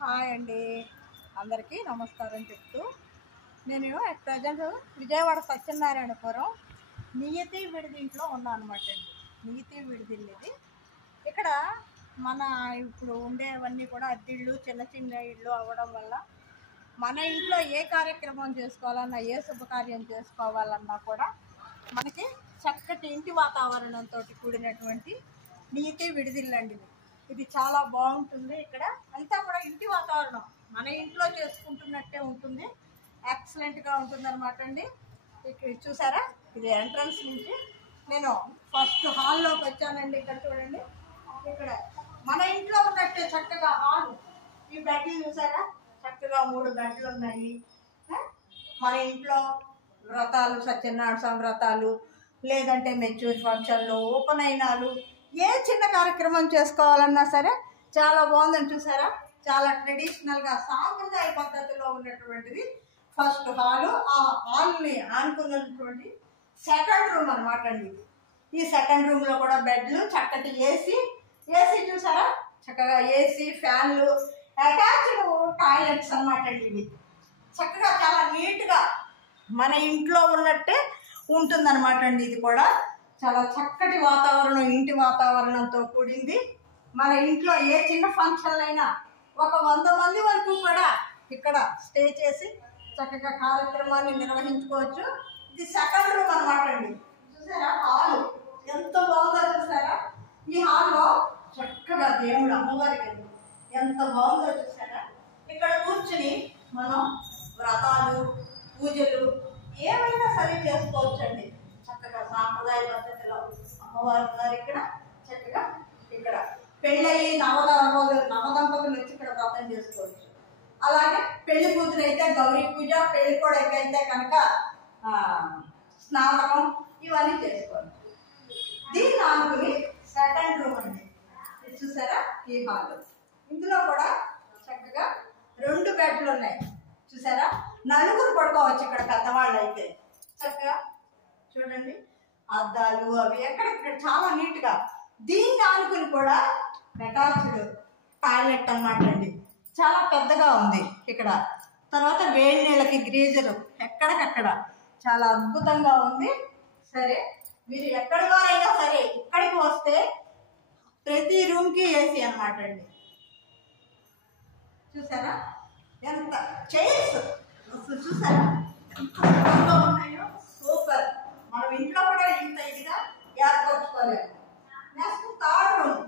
Hi అండి, అందరికీ నమస్కారం చెప్తూ నేను అట్ ప్రజెంట్ విజయవాడ సత్యనారాయణపురం నియతి విడిదింట్లో ఉన్నాను అనమాట అండి. నియతి విడిదిల్లు ఇది. ఇక్కడ మన ఇప్పుడు ఉండేవన్నీ కూడా అద్దిళ్ళు, చిన్న చిన్న ఇళ్ళు అవ్వడం వల్ల మన ఇంట్లో ఏ కార్యక్రమం చేసుకోవాలన్నా, ఏ శుభకార్యం చేసుకోవాలన్నా కూడా మనకి చక్కటి ఇంటి వాతావరణంతో కూడినటువంటి నియతి విడిదిల్లండి. ఇది చాలా బాగుంటుంది. ఇక్కడ అంతా కూడా ఇంటి వాతావరణం మన ఇంట్లో చేసుకుంటున్నట్టే ఉంటుంది. ఎక్సలెంట్గా ఉంటుంది అనమాట అండి. ఇక్కడ చూసారా, ఇది ఎంట్రన్స్ నుంచి నేను ఫస్ట్ హాల్లోకి వచ్చానండి. ఇక్కడ చూడండి, ఇక్కడ మన ఇంట్లో ఉన్నట్టే చక్కగా హాల్. ఈ బెడ్లు చూసారా, చక్కగా 3 బెడ్లు ఉన్నాయి. మన ఇంట్లో వ్రతాలు, సత్యనారాయణ స్వామి వ్రతాలు, లేదంటే మెచ్యూర్ ఫంక్షన్లు, ఉపనయనాలు, ఏ చిన్న కార్యక్రమం చేసుకోవాలన్నా సరే చాలా బాగుందని చూసారా. చాలా ట్రెడిషనల్గా సాంప్రదాయ పద్ధతిలో ఉన్నటువంటిది ఫస్ట్ హాలు. ఆ హాల్ని ఆనుకున్నటువంటి సెకండ్ రూమ్ అనమాట అండి. ఈ సెకండ్ రూమ్లో కూడా బెడ్లు, చక్కటి ఏసీ చూసారా, చక్కగా ఏసీ, ఫ్యాన్లు, అటాచ్డ్ టాయిలెట్స్ అనమాట అండి. ఇవి చక్కగా చాలా నీట్గా మన ఇంట్లో ఉన్నట్టే ఉంటుందన్నమాట అండి. ఇది కూడా చాలా చక్కటి వాతావరణం, ఇంటి వాతావరణంతో కూడింది. మన ఇంట్లో ఏ చిన్న ఫంక్షన్ అయినా ఒక 100 మంది వరకు కూడా ఇక్కడ స్టే చేసి చక్కగా కార్యక్రమాన్ని నిర్వహించుకోవచ్చు. ఇది సెకండ్ రూమ్ అనమాట అండి. చూసారా, హాల్ ఎంత బాగుందో చూసారా. ఈ హాల్లో చక్కగా దేవుడు, అమ్మవారి గది ఎంత బాగుందో చూసారా. ఇక్కడ కూర్చుని మనం వ్రతాలు, పూజలు ఏమైనా సరే చేసుకోవచ్చండి. చక్కగా సాంప్రదాయ పద్ధతిలో అమ్మవారు ఉన్నారు ఇక్కడ. చక్కగా ఇక్కడ పెళ్ళయి నవదంపతులు వచ్చి ఇక్కడ వ్రతం చేసుకోవచ్చు. అలాగే పెళ్లి కూతురు అయితే గౌరీ పూజ, పెళ్లి కొడుకు అయితే కనుక స్నాతకం, ఇవన్నీ చేసుకోవచ్చు. దీన్ని ఆనుకుని సెకండ్ రూమ్ అండి. చూసారా, ఈ హాల్. ఇందులో కూడా చక్కగా 2 బెడ్లు ఉన్నాయి. చూసారా, 4 పడుకోవచ్చు ఇక్కడ పెద్దవాళ్ళు అయితే. చక్కగా చూడండి, అద్దాలు అవి ఎక్కడెక్కడ చాలా నీట్గా. దీన్ని ఆనుకుని కూడా అటాచ్డ్ టాయిలెట్ అనమాట అండి. చాలా పెద్దగా ఉంది ఇక్కడ. తర్వాత వేడి నీళ్ళకి గ్రీజరు ఎక్కడికక్కడ చాలా అద్భుతంగా ఉంది. సరే, మీరు ఎక్కడి వారైనా సరే ఇక్కడికి వస్తే ప్రతి రూమ్కి ఏసీ అనమాట అండి. చూసారా ఎంత చైర్స్ చూసారా ఎంత ఉన్నాయో. సూపర్. మనం ఇంట్లో కూడా ఇంత ఇదిగా ఏర్పరచుకోలేము. Next third room.